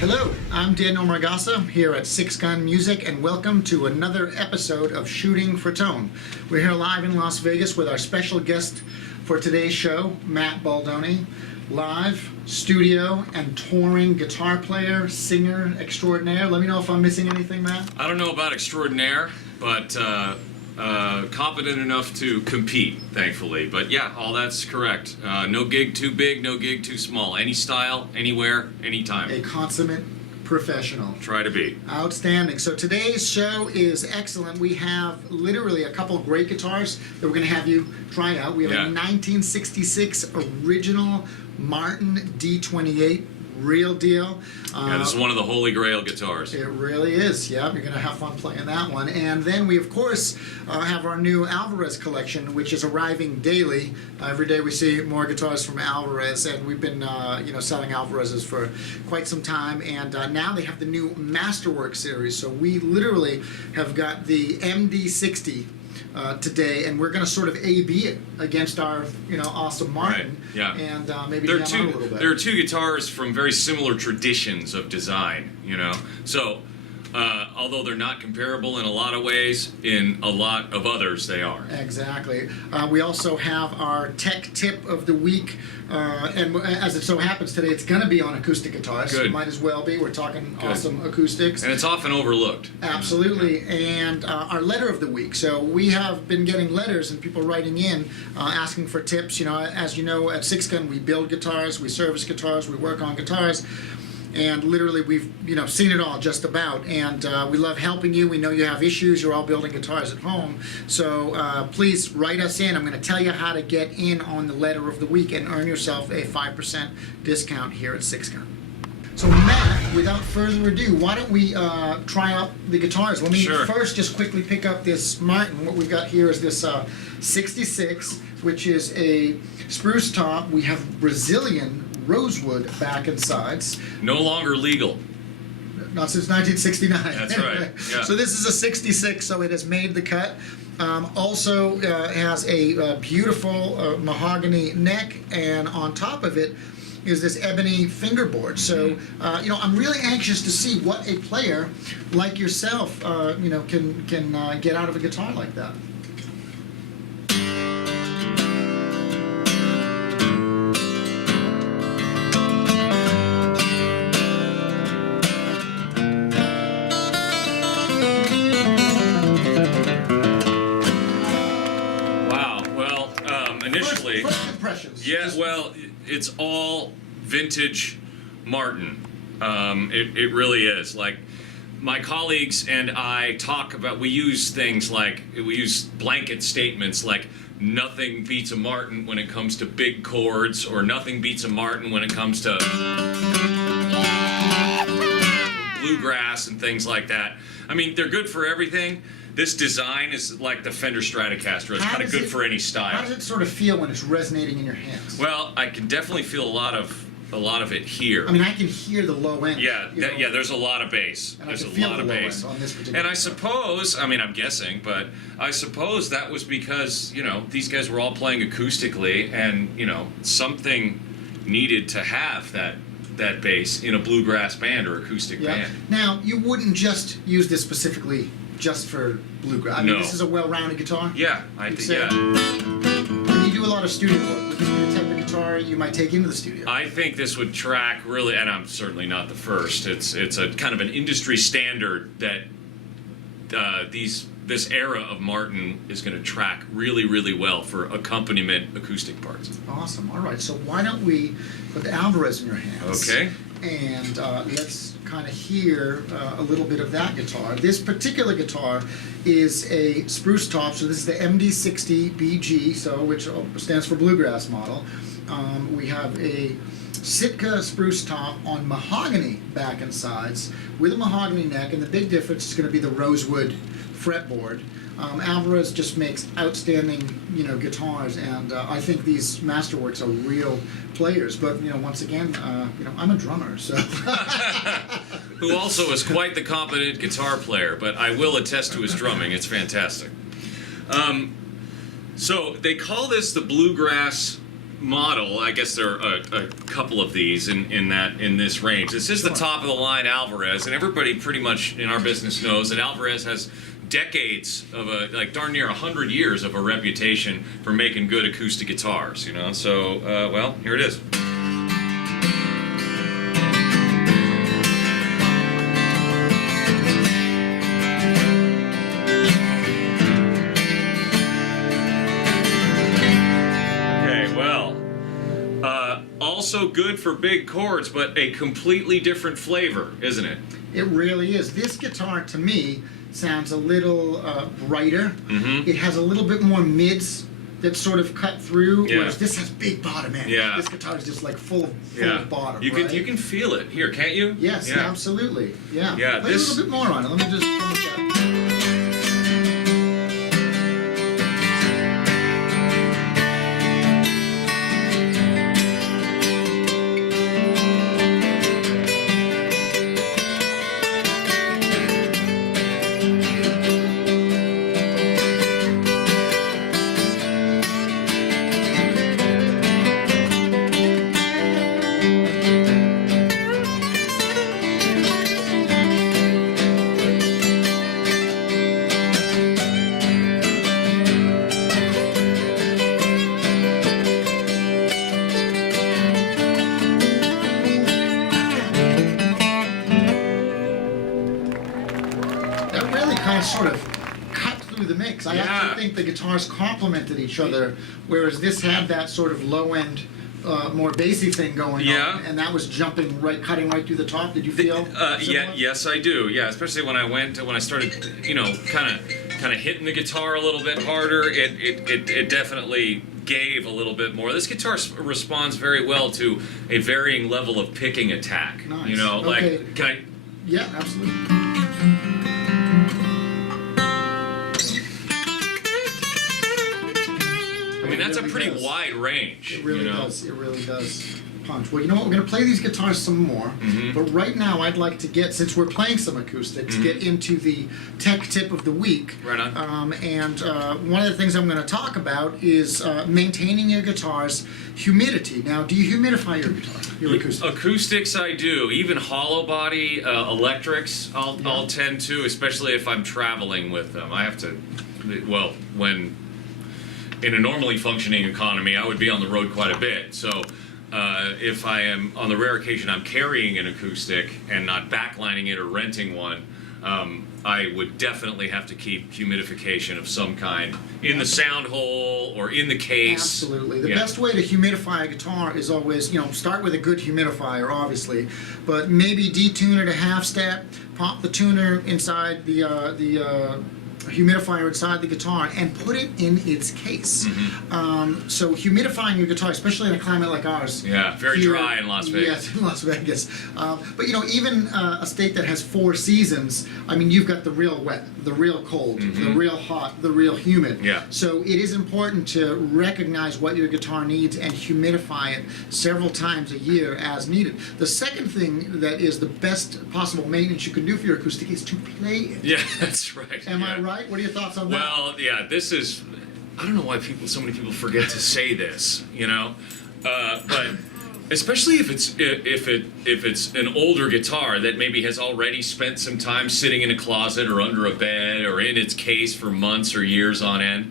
Hello, I'm Daniel Margasa here at Sixx Music, and welcome to another episode of Shooting for Tone. We're here live in Las Vegas with our special guest for today's show, Matt Baldoni, live, studio, and touring guitar player, singer extraordinaire. Let me know if I'm missing anything, Matt. I don't know about extraordinaire, but competent enough to compete, thankfully. But yeah, all that's correct. No gig too big, no gig too small. Any style, anywhere, anytime. A consummate professional. Try to be. Outstanding. So today's show is excellent. We have literally a couple great guitars that we're going to have you try out. We have a 1966 original Martin D28, real deal. Yeah, this is one of the holy grail guitars. It really is. Yeah, you're going to have fun playing that one. And then we, of course, have our new Alvarez collection, which is arriving daily. Every day we see more guitars from Alvarez, and we've been, selling Alvarez's for quite some time. And now they have the new Masterwork series. So we literally have got the MD60 today, and we're going to sort of A/B it against our, awesome Martin. Right. Yeah. And maybe there jam out a little bit. There are two guitars from very similar traditions of design, So, although they're not comparable in a lot of ways, in a lot of others they are. Exactly. We also have our tech tip of the week, and as it so happens today, it's going to be on acoustic guitars. Good. It might as well be. We're talking Good. Awesome acoustics. And it's often overlooked. Absolutely. And our letter of the week. So we have been getting letters and people writing in asking for tips. As you know, at Sixx we build guitars, we service guitars, we work on guitars. And literally, we've seen it all just about, and we love helping you. We know you have issues. You're all building guitars at home, so please write us in. I'm going to tell you how to get in on the letter of the week and earn yourself a 5% discount here at Sixx. So Matt, without further ado, why don't we try out the guitars? Let me first just quickly pick up this Martin. What we've got here is this 66, which is a spruce top. We have Brazilian rosewood back and sides. No longer legal. Not since 1969. That's right. Yeah. So this is a 66, so it has made the cut. Also has a beautiful mahogany neck, and on top of it is this ebony fingerboard. So, I'm really anxious to see what a player like yourself, can get out of a guitar like that. Initially, first impressions. Yeah, well, it's all vintage Martin. It really is. Like, my colleagues and I talk about, we use blanket statements like nothing beats a Martin when it comes to big chords, or nothing beats a Martin when it comes to bluegrass and things like that. I mean, they're good for everything. This design is like the Fender Stratocaster. It's kind of good for any style. How does it sort of feel when it's resonating in your hands? Well, I can definitely feel a lot of it here. I mean, I can hear the low end. Yeah, there's a lot of bass. And there's I can feel lot of the low bass. end on this particular And I guitar. suppose, I'm guessing, but I suppose that was because, these guys were all playing acoustically, and, something needed to have that bass in a bluegrass band or acoustic band. Now, you wouldn't just use this specifically just for bluegrass. I mean, this is a well-rounded guitar. Yeah, I think, yeah. And you do a lot of studio work. Would this be the type of guitar you might take into the studio? I think this would track really, and I'm certainly not the first. It's a kind of an industry standard that this era of Martin is going to track really, really well for accompaniment acoustic parts. Awesome. All right. So why don't we put the Alvarez in your hands? Okay. And let's kind of hear a little bit of that guitar. This particular guitar is a spruce top, so this is the MD60 BG, which stands for bluegrass model. We have a Sitka spruce top on mahogany back and sides with a mahogany neck, and the big difference is going to be the rosewood fretboard. Alvarez just makes outstanding, guitars, and I think these Masterworks are real players. But once again, I'm a drummer, so. Who also is quite the competent guitar player, but I will attest to his drumming. It's fantastic. So they call this the bluegrass model. I guess there are a couple of these in this range. This is the top of the line Alvarez, and everybody pretty much in our business knows that Alvarez has decades of darn near 100 years of a reputation for making good acoustic guitars. You know, so well, here it is. Also good for big chords, but a completely different flavor, isn't it? It really is. This guitar, to me, sounds a little brighter. Mm-hmm. It has a little bit more mids that sort of cut through, Yeah. whereas this has big bottom end. Yeah. This guitar is just like full Yeah. of bottom. You right? can feel it here, can't you? Yes, Yeah. absolutely. Yeah. Yeah, Play this- a little bit more on it. Let me just finish that. Sort of cut through the mix. I Yeah. actually think the guitars complemented each other, whereas this had that sort of low end, more bassy thing going Yeah. on, and that was cutting right through the top. Did you feel? similar? Yes, I do. Yeah, especially when I started, you know, kind of hitting the guitar a little bit harder. It definitely gave a little bit more. This guitar responds very well to a varying level of picking attack. Nice. You know, Okay. like can I? Yeah, absolutely. I mean, that's a really pretty does. wide range. It really you know? does. It really does punch. Well, you know what? We're going to play these guitars some more. Mhm. But right now, I'd like to get, since we're playing some acoustics, get into the tech tip of the week. Right on. One of the things I'm going to talk about is maintaining your guitar's humidity. Now, do you humidify your guitar, your acoustics? Acoustics, I do. Even hollow body electrics, I'll tend to, especially if I'm traveling with them. I have to. Well, when in a normally functioning economy, I would be on the road quite a bit. So if I am, on the rare occasion I'm carrying an acoustic and not backlining it or renting one, I would definitely have to keep humidification of some kind in the sound hole or in the case. Absolutely. The Yeah. best way to humidify a guitar is always, start with a good humidifier, obviously, but maybe detune it a half step, pop the tuner inside the humidifier inside the guitar and put it in its case. So humidifying your guitar, especially in a climate like ours. Yeah, very dry in Las Vegas. Yes, in Las Vegas. But even a state that has 4 seasons, I mean, you've got the real wet, the real cold, the real hot, the real humid. Yeah. So it is important to recognize what your guitar needs and humidify it several times a year as needed. The second thing that is the best possible maintenance you can do for your acoustic is to play it. Yeah, that's right. Am I Yeah. right? What are your thoughts on that? Well, yeah, this is. I don't know why so many people forget to say this, but especially if it's an older guitar that maybe has already spent some time sitting in a closet or under a bed or in its case for months or years on end,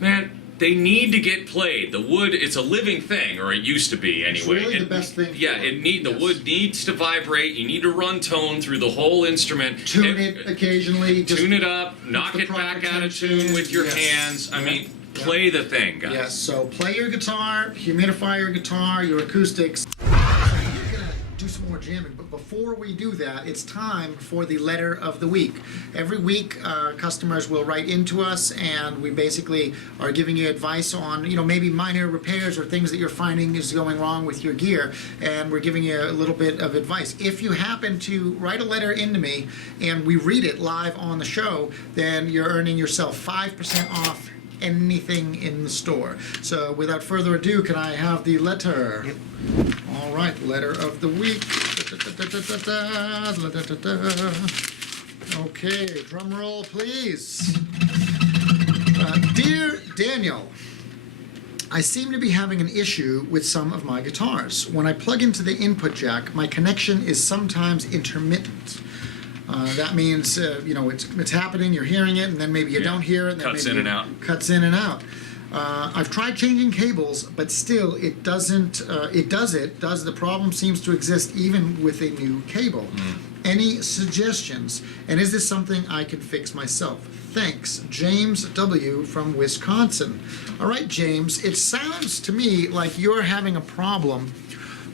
man. They need to get played. The wood, it's a living thing, or it used to be anyway. It's really the best thing Yeah, for it. the Yes. wood needs to vibrate. You need to run tone through the whole instrument. Tune it occasionally. Just Tune it up, knock the it proper back out of tension. tune with your Yes. hands. I Yeah. mean, Yeah. play the thing, guys. Yes, so play your guitar, humidify your guitar, your acoustics. We're gonna do some more jamming, but before we do that, it's time for the letter of the week. Every week, customers will write into us, and we basically are giving you advice on, maybe minor repairs or things that you're finding is going wrong with your gear, and we're giving you a little bit of advice. If you happen to write a letter into me and we read it live on the show, then you're earning yourself 5% off anything in the store. So without further ado, can I have the letter? Yep. All right, letter of the week. Okay, drum roll, please. Dear Daniel, I seem to be having an issue with some of my guitars. When I plug into the input jack, my connection is sometimes intermittent. That means, it's happening, you're hearing it, and then maybe you don't hear it. And then Cuts maybe in and out. Cuts in and out. I've tried changing cables, but still it doesn't, the problem seems to exist even with a new cable. Any suggestions? And is this something I can fix myself? Thanks, James W. from Wisconsin. All right, James, it sounds to me like you're having a problem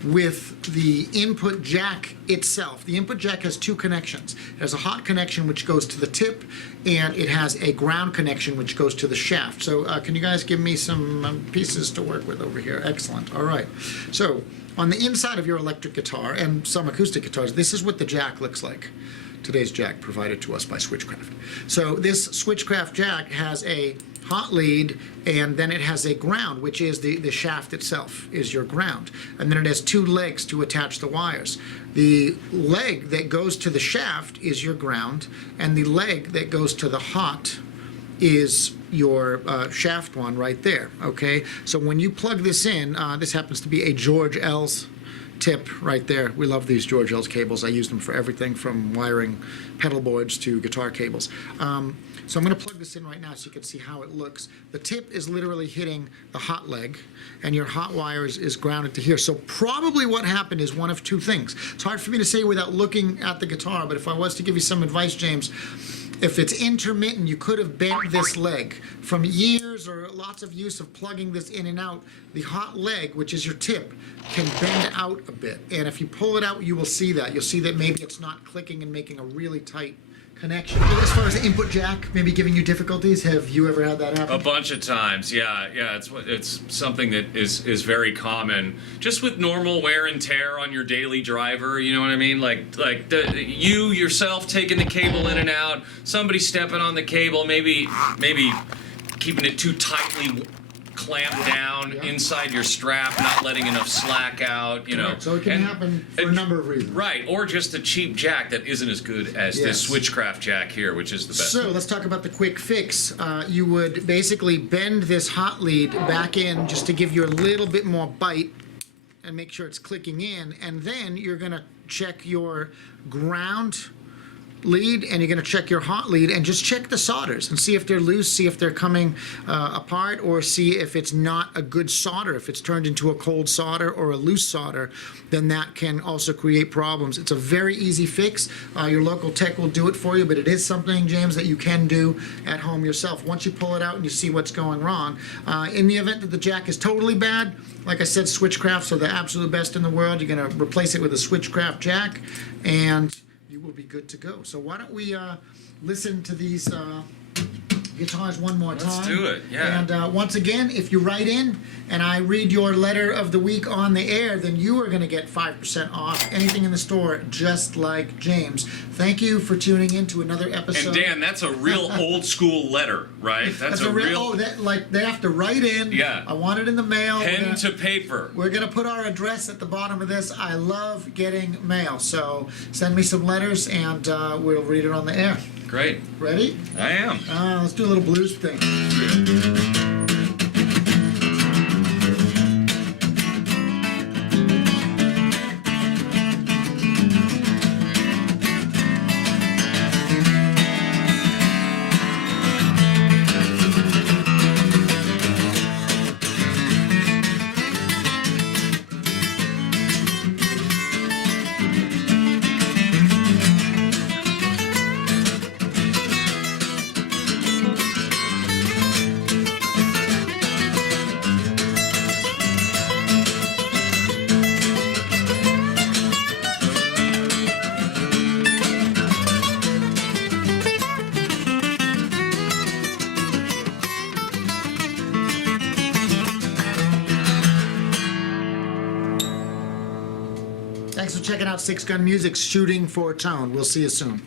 with the input jack itself. The input jack has two connections. It has a hot connection which goes to the tip, and it has a ground connection which goes to the shaft. So can you guys give me some pieces to work with over here? Excellent. All right. So on the inside of your electric guitar and some acoustic guitars, this is what the jack looks like. Today's jack provided to us by Switchcraft. So this Switchcraft jack has a hot lead, and then it has a ground, which is the shaft itself is your ground. And then it has two legs to attach the wires. The leg that goes to the shaft is your ground, and the leg that goes to the hot is your shaft one right there, okay? So when you plug this in, this happens to be a George L's tip right there. We love these George L's cables. I use them for everything from wiring pedal boards to guitar cables. So I'm going to plug this in right now so you can see how it looks. The tip is literally hitting the hot leg, and your hot wire is grounded to here. So probably what happened is one of two things. It's hard for me to say without looking at the guitar, but if I was to give you some advice, James, if it's intermittent, you could have bent this leg. From years or lots of use of plugging this in and out, the hot leg, which is your tip, can bend out a bit. And if you pull it out, you will see that. You'll see that maybe it's not clicking and making a really tight connection. As far as the input jack maybe giving you difficulties, have you ever had that happen? A bunch of times, yeah. It's something that is very common, just with normal wear and tear on your daily driver. You know what I mean? Like you yourself taking the cable in and out, somebody stepping on the cable, maybe keeping it too tightly clamped down inside your strap, not letting enough slack out, So it can happen for a number of reasons. Right, or just a cheap jack that isn't as good as this Switchcraft jack here, which is the best. So let's talk about the quick fix. You would basically bend this hot lead back in just to give you a little bit more bite and make sure it's clicking in, and then you're going to check your ground lead, and you're going to check your hot lead, and just check the solders and see if they're loose, see if they're coming apart, or see if it's not a good solder. If it's turned into a cold solder or a loose solder, then that can also create problems. It's a very easy fix. Your local tech will do it for you, but it is something, James, that you can do at home yourself. Once you pull it out and you see what's going wrong, in the event that the jack is totally bad, like I said, Switchcrafts are the absolute best in the world. You're going to replace it with a Switchcraft jack, and you will be good to go. So why don't we listen to these guitars one more time. Let's do it, yeah. And once again, if you write in and I read your letter of the week on the air, then you are going to get 5% off anything in the store, just like James. Thank you for tuning in to another episode. And Dan, that's a real old school letter, right? That's a real. They have to write in. Yeah. I want it in the mail. Pen to paper. We're going to put our address at the bottom of this. I love getting mail, so send me some letters and we'll read it on the air. Great. Ready? I am. Let's do a little blues thing. Thanks for checking out Sixx Gun Music's Shooting for Tone. We'll see you soon.